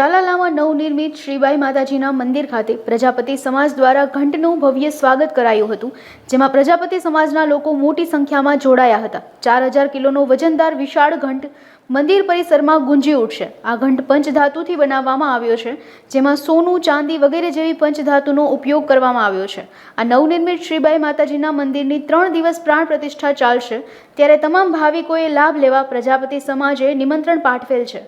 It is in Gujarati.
તાલાલામાં નવનિર્મિત શ્રીબાઈ માતાજીના મંદિર ખાતે પ્રજાપતિ સમાજ દ્વારા ઘંટનું ભવ્ય સ્વાગત કરાયું હતું, જેમાં પ્રજાપતિ સમાજના લોકો મોટી સંખ્યામાં જોડાયા હતા। 4000 કિલોનો વજનદાર વિશાળ ઘંટ મંદિર પરિસરમાં ગુંજી ઉઠશે। આ ઘંટ પંચધાતુથી બનાવવામાં આવ્યો છે, જેમાં સોનું, ચાંદી વગેરે જેવી પંચધાતુનો ઉપયોગ કરવામાં આવ્યો છે। આ નવનિર્મિત શ્રીબાઈ માતાજીના મંદિરની 3 દિવસ પ્રાણ પ્રતિષ્ઠા ચાલશે, ત્યારે તમામ ભાવિકોએ લાભ લેવા પ્રજાપતિ સમાજે નિમંત્રણ પાઠવેલ છે।